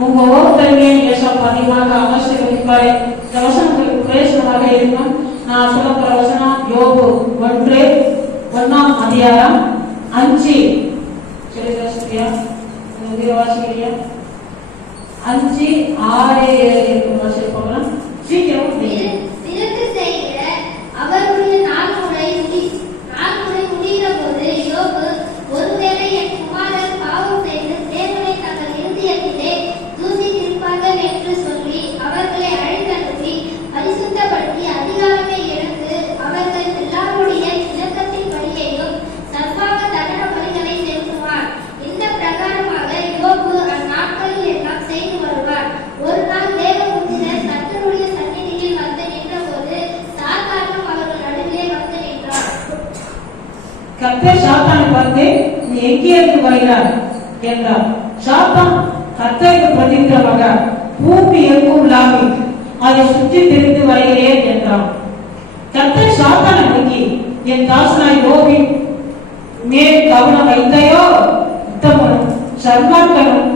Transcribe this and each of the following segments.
முகோத்தமே என்ற பதிவாக அவசியமிப்பாய் இந்த வசனங்கள் உபதேசமாக இருக்கும் நான் சொல்லப்போற வசனம் அதிகாரம் அஞ்சு சொல்லி அஞ்சு ஆறு ஏழு எங்கேருந்து வருகிறார் என்றார். சாத்தான் கத்தருக்கு பதிந்தவக பூமி எங்கும் லாபி அதை சுற்றி திரிந்து வருகிறேன் என்றான். கத்தர் சாத்தான அன்னைக்கு என் தாசனாய் யோகி மேல் கவனம் வைத்தையோ? உத்தமனும் சர்மாக்கனும்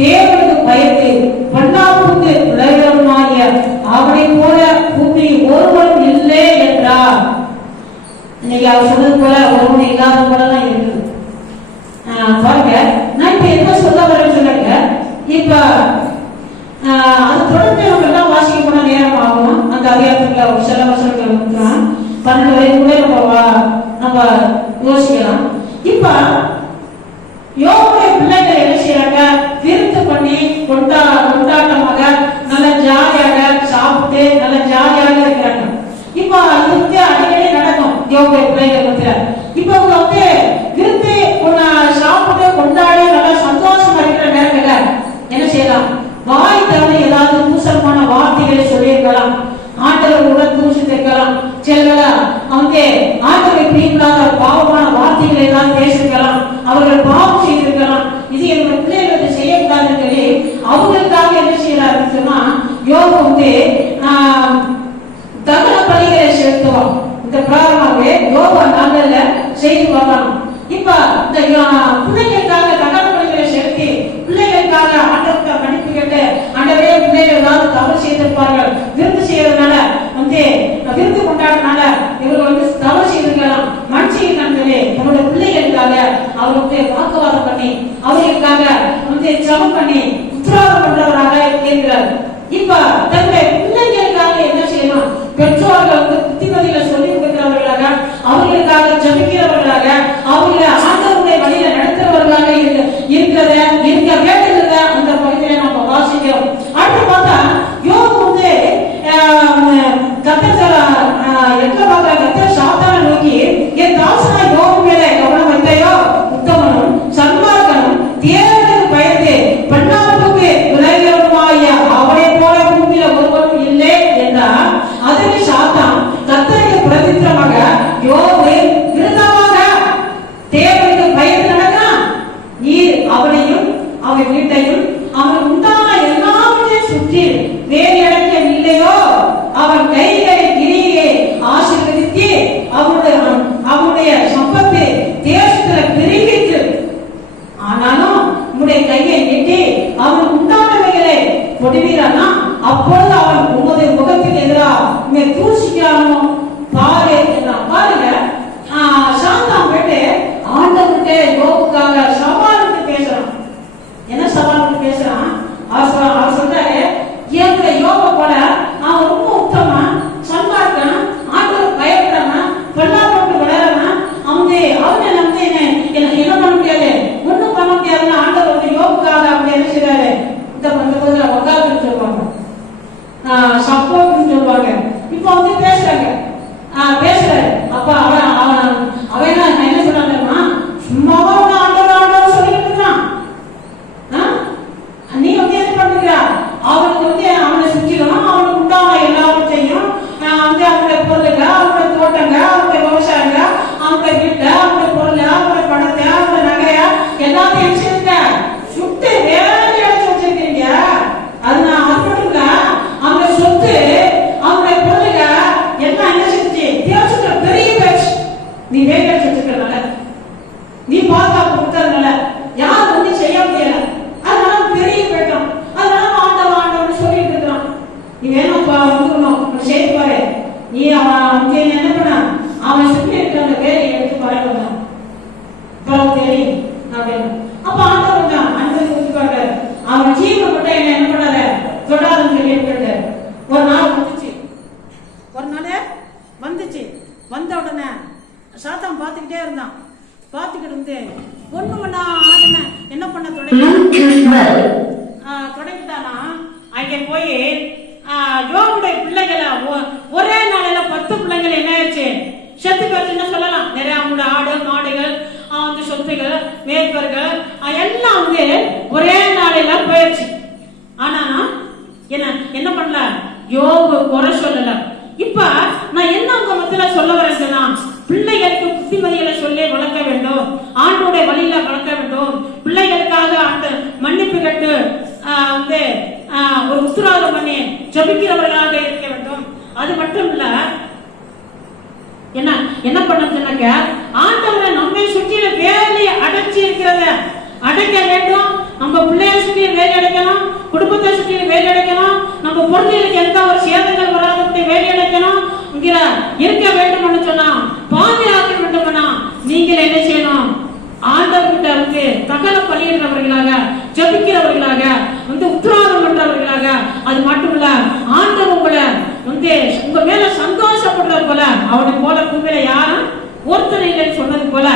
தேவனுக்கு பயந்து பண்ணாமுக்கு உலகம் பன்னெண்டு வயதுக்குள்ளே நம்ம நம்ம யோசிக்கலாம். இப்ப யோகனுடைய பிள்ளைகளை என்ன செய்யறாங்க விருந்து பண்ணி கொண்டா கொண்டாட்டமாக நல்ல ஜாலியாக வந்து தமிழ பள்ளிகளை செலுத்துவோம் இந்த பிராரமாக யோகா நல்ல செய்து வரலாம் இப்ப இந்த பிள்ளைகளுக்காக தகவல் பள்ளிகளை செலுத்தி பிள்ளைகளுக்காக ஆண்டவத்தை மன்னிப்பு கேட்டு ஆண்டவே பிள்ளைகள் ஏதாவது தவறு செய்திருப்பார்கள் சாத்தான் பார்த்துக்கிட்டே இருந்தான். பார்த்துக்கிட்டு இருந்து ஒண்ணு மண்ணா என்ன என்ன பண்ண தொடங்கிட்டானா? அங்கே போய் யோகுடைய பிள்ளைகளை ஒரே நாளையில பத்து பிள்ளைகள் என்ன ஆயிடுச்சு? செத்து போச்சுன்னு சொல்லலாம். நிறைய அவங்களோட ஆடு மாடுகள் ஆஹ் வந்து சொத்துகள் மேற்பர்கள் எல்லாம் வந்து ஒரே நாளையில போயிடுச்சு. ஆனா என்ன என்ன பண்ணல? யோகு குறை சொல்லல. இப்ப நான் என்ன உங்க மத்தியில சொல்ல வரேன்னா பிள்ளைகளுக்கு புத்திமதிகளை சொல்லி வளர்க்க வேண்டும். ஆண்டோடைய வழியில வளர்க்க வேண்டும். பிள்ளைகளுக்காக அந்த மன்னிப்பு கட்டு ஆஹ் வந்து ஆஹ் ஒரு உத்தரவாதம் பண்ணி ஜபிக்கிறவர்களாக இருக்க வேண்டும். அது மட்டும் இல்ல என்ன என்ன பண்ணதுனாக்க ஆண்டவரை நம்மை சுற்றி வேலையை அடைச்சி இருக்கிறத அடைக்க வேண்டும். நம்ம பிள்ளைய சுற்றி வேலை அடைக்கணும் குடும்பத்தை சுற்றி வேலை அடைக்கணும் நம்ம பொருளுக்கு எந்த ஒரு சேதங்கள் வராதபடி வேலை அடைக்கணும் இருக்க வேண்டும்னு சொன்னா பாதுகாக்க வேண்டும்னா நீங்கள் என்ன செய்யணும்? ஆண்டவர்கிட்ட வந்து தகல பலியிடுறவர்களாக ஜபிக்கிறவர்களாக வந்து உத்தரவாதம் பண்றவர்களாக அது மட்டும் இல்ல ஆண்டவர் உங்களை வந்து உங்க மேல சந்தோஷப்படுறது போல அவனை போல பூமியில யாரும் ஒருத்தர் இல்லைன்னு சொன்னது போல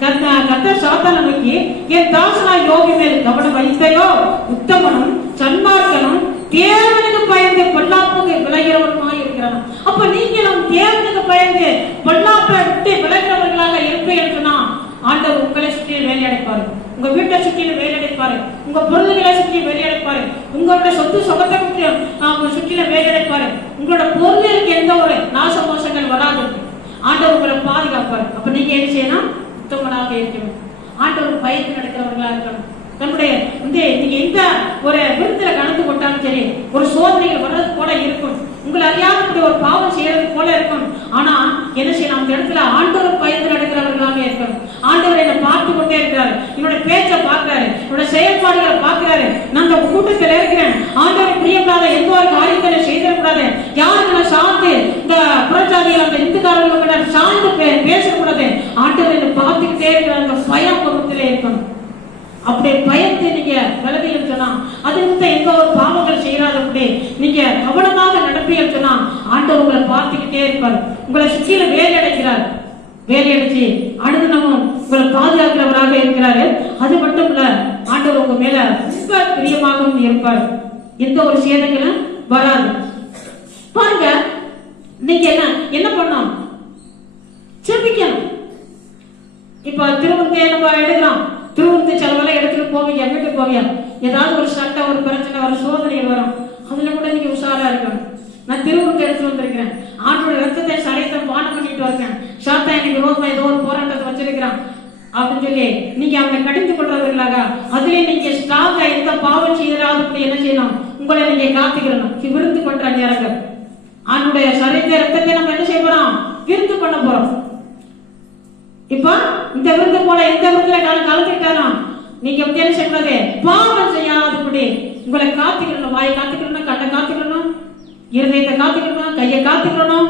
கத்த கத்த சாத்தான நோக்கி என் தாசனா யோகி மேல் கவனம் வைத்தையோ உத்தமனும் சன்மார்க்கனும் தேவனுக்கு பயந்து பொல்லாப்புக்கு இருக்கிறான் அப்ப நீங்களும் தேவனுக்கு பயந்து பொல்லாப்பை விட்டு விளைகிறவர்களாக இருப்பீர்கள் ஆண்டவர் உங்களை சுற்றி வேலையடைப்பாரு. உங்க வீட்டை சுற்றி வேலையடைப்பாரு. உங்க பொருள்களை சுற்றி வேலையடைப்பாரு. உங்களோட சொத்து சொகத்தை சுற்றி அவங்க சுற்றில வேலையடைப்பாரு. உங்களோட பொருளுக்கு எந்த ஒரு நாச மோசங்கள் வராது. ஆண்டவர் உங்களை பாதுகாப்பாரு. அப்ப நீங்க என்ன செய்யணும்? உத்தமனாக இருக்கணும். ஆண்டவர் பயந்து நடக்கிறவர்களா இருக்கணும். நம்முடைய வந்து நீங்க எந்த ஒரு விருத்துல கலந்து கொண்டாலும் சரி ஒரு சோதனைகள் வர்றது போல இருக்கும். உங்களை இப்படி ஒரு பாவம் செய்யறது போல இருக்கும். ஆனா என்ன செய்யலாம் அந்த இடத்துல ஆண்டவர் பயந்து நடக்கிறவர்களாக இருக்கணும் ஆண்டவர் என்னை பார்த்து கொண்டே இருக்கிறாரு. என்னோட பேச்சை பார்க்கிறாரு. என்னோட செயல்பாடுகளை பார்க்கிறாரு. நான் இந்த கூட்டத்தில் இருக்கிறேன். ஆண்டவர் பிரியப்படாத எந்த ஒரு காரியத்தை செய்திடக்கூடாது. யாருங்களை சார்ந்து இந்த புறச்சாதிகள் அந்த இந்துக்காரர்கள் சார்ந்து பேசக்கூடாது. ஆண்டவர் என்னை பார்த்துக்கிட்டே இருக்கிற அந்த பயம் பக்கத்திலே இருக்கணும் அப்படி பயந்து நீங்க விலகியும் சொன்னா அது எந்த ஒரு பாவங்கள் செய்யறாதபடி நீங்க கவனமாக ஆண்டவர் உங்களை பார்த்துக்கிட்டே இருப்பார். உங்களை சுற்றியில வேலை அடைக்கிறார். வேலை அடைச்சு அனுதினமும் உங்களை பாதுகாக்கிறவராக இருக்கிறாரு. அது மட்டும் இல்ல ஆண்டவர் உங்க மேல ரொம்ப பிரியமாகவும் இருப்பார். எந்த ஒரு சேதங்களும் வராது. பாருங்க நீங்க என்ன என்ன பண்ணோம் செபிக்கணும் இப்ப திருவருந்தைய நம்ம எடுக்கிறோம் திருவருந்தை செலவெல்லாம் எடுத்துட்டு போவீங்க எங்கிட்டு போவீங்க. ஏதாவது ஒரு சட்டை ஒரு பிரச்சனை ஒரு சோதனைகள் வரும். அதுல கூட நீங்க உஷாரா இருக்கணும். நான் திருவருந்தை எடுத்து வந்திருக்கிறேன் ஆண்டோட ரத்தத்தை சரையத்தை பானம் பண்ணிட்டு இருக்கேன் ஷாத்தா எனக்கு விரோதமா ஏதோ ஒரு போராட்டத்தை வச்சிருக்கிறான். அப்படின்னு சொல்லி நீங்க அவனை கடிந்து கொள்றதுக்காக அதுல நீங்க ஸ்டாக எந்த பாவம் செய்யறாது என்ன செய்யணும்? உங்களை நீங்க காத்துக்கிறணும் விருந்து பண்ற நேரங்கள் ஆண்டுடைய சரைத்த ரத்தத்தை நம்ம என்ன செய்ய போறோம்? விருந்து பண்ண போறோம். இப்ப இந்த விருந்து போல எந்த விருந்துல நான் கலந்துக்கிட்டாலும் நீங்க வந்து என்ன செய்யக்கூடாது பாவம் செய்யாதபடி உங்களை காத்துக்கிறணும் வாயை காத்துக்கிறணும் இருதயத்தை காத்துக்கணும் கையை காத்துக்கணும்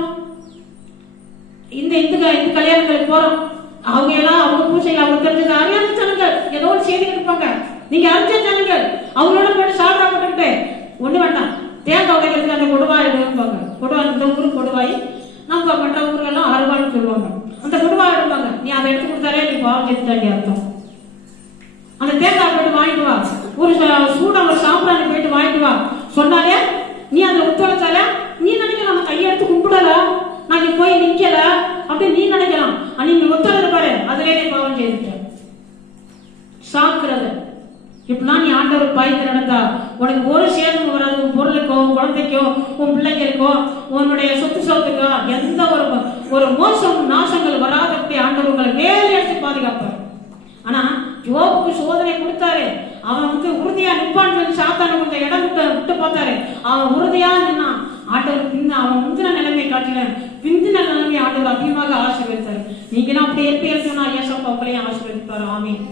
இந்த இந்து க- இந்து கல்யாணங்களுக்கு போறோம். அவங்க எல்லாம் அவங்க பூஜைகள் அவங்க தெரிஞ்சது அறியாத ஜனங்கள். ஏதோ ஒரு செய்தி இருப்பாங்க நீங்க அறிஞ்ச ஜனங்கள். அவங்களோட போயிட்டு சாப்பிட போட்டுக்கிட்டு ஒண்ணு வேண்டாம். தேங்காய் உடைக்கிறதுக்கு அந்த கொடுவாய் எடுப்பாங்க கொடுவாய் இந்த ஊரு கொடுவாய். நம்ம மற்ற ஊர்களெல்லாம் அருவான்னு சொல்லுவாங்க. அந்த கொடுவாய் எடுப்பாங்க நீ அதை எடுத்து கொடுத்தாலே நீ பாவம் செஞ்சுட்டாங்க அர்த்தம். அந்த தேங்காய் போயிட்டு வாங்கிட்டு வா. ஒரு சூடான சூடா சாம்பிராணி போயிட்டு வாங்கிட்டு வா. சொன்னாலே நீ அதுல ஒத்துழைச்சால நீ நினைக்கலாம் நான் கையெடுத்து கும்பிடல? நான் இங்க போய் நிக்கல. அப்படின்னு நீ நினைக்கலாம். ஆனா நீ ஒத்துழைத பாரு அதுலயே நீ பாவம் செய்திருக்க சாக்குறது. இப்படிலாம் நீ ஆண்டவர் பயந்து நடந்தா உனக்கு ஒரு சேதம் வராது. உன் பொருளுக்கோ உன் குழந்தைக்கோ உன் பிள்ளைங்களுக்கோ உன்னுடைய சொத்து சொத்துக்கோ எந்த ஒரு ஒரு மோசம் நாசங்கள் வராதபடி ஆண்டவர் உங்களை வேலை எடுத்து பாதுகாப்பார். ஆனா யோபுக்கு சோதனை கொடுத்தாரு. அவன் வந்து உறுதியா நிப்பான்னு சொல்லி சாத்தான கொஞ்சம் இடம் விட்டு விட்டு பார்த்தாரு. அவன் உறுதியா நின்னான். ஆண்டவர் பின்ன அவன் முந்தின நிலைமை காட்டின பிந்தின நிலைமை ஆண்டவர் அதிகமாக ஆசீர்வதித்தாரு. நீங்களும் அப்படி இருப்பீர்கள் சொன்னா ஏசப்பா உங்களையும் ஆசீர்வதிப்பார். ஆமீன்.